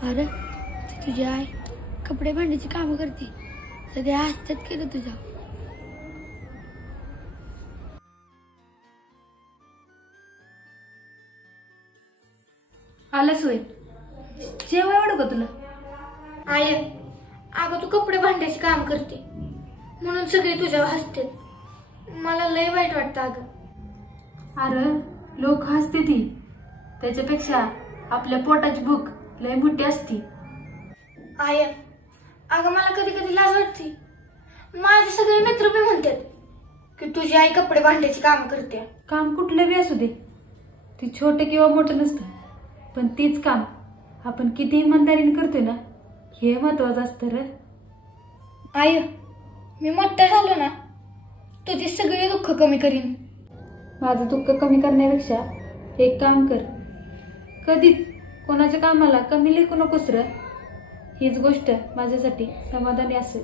अरे तुझी आई कपडे भांड्याची कामं करते, सगळ्या हसतात केलं तुझ्या. आलंच होय, जेव्हा एवढं का तुला? आय अगं तू कपडे भांड्याची काम करते म्हणून सगळे तुझ्यावर हसते. मला लय वाईट वाटतं अगं. अरे लोक हसते ती, त्याच्यापेक्षा आपल्या पोटाची भूक लय मोठी असती. आय अगं मला कधी कधी लाज वाटते. माझे सगळे मित्र बी म्हणतात की तुझी आई कपडे भांड्याची काम करते. काम कुठलं बी असू दे, ती छोटं किंवा मोठं नसतं, पण तीच काम आपण किती इमानदारीने करतोय ना, हे महत्वाचं असतं रे. आय मी मोठा झालो ना तुझे सगळे दुःख कमी करीन. माझं दुःख कमी करण्यापेक्षा एक काम कर, कधीच कोणाच्या कामाला कमी लेखू नकोस रे. हीच गोष्ट माझ्यासाठी समाधानी असेल.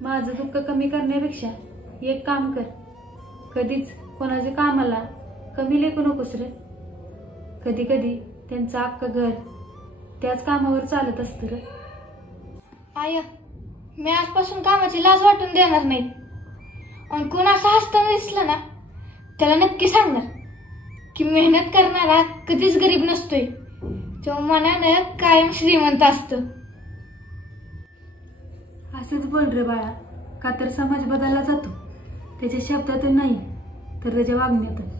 माझं दुःख कमी करण्यापेक्षा एक काम कर, कधीच कोणाच्या कामाला कमी लेखू नकोस रे. कधी कधी त्यांचं अख्खं घर त्याच कामावर चालत असतं रे. आय मी आजपासून कामाची लाज वाटून देणार नाही. आणि कोण असं हसताना दिसलं ना त्याला नक्की सांगणार की मेहनत करणारा कधीच गरीब नसतोय, तो मनानं कायम श्रीमंत असतो. असंच बोल रे बाळा, का तर समाज बदलला जातो त्याच्या शब्दातून नाही तर त्याच्या वागण्यातून.